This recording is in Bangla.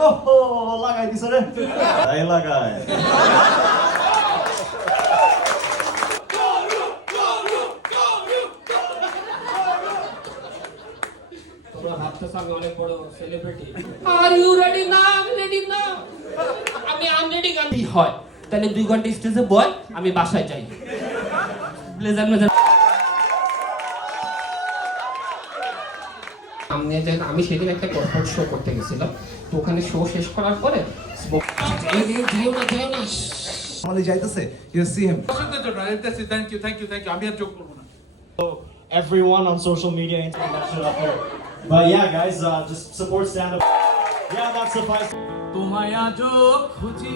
দেখো লাগাই দিছ রে তাই লাগায় তোমরা ভাবতেছ আমি অনেক বড় সেলিব্রিটি। আর ইউ রেডি না? আমি রেডি না। আমি আনরেডি গান হয় তাহলে 2 ঘন্টা স্টেজে বয়, আমি বাসায় যাই। ব্লেজার মেজার আমি সেদিন একটা কর্পোরেট শো করতে গেছিলাম, তো ওখানে শো শেষ করার পরে আমাদের যাইতেছে ইউ সি হিম আমি আর যোগ করব না। everyone on social media and that shit up there. But yeah, guys, just support stand up. Yeah, that suffices. তোমায় আজও খুঁজি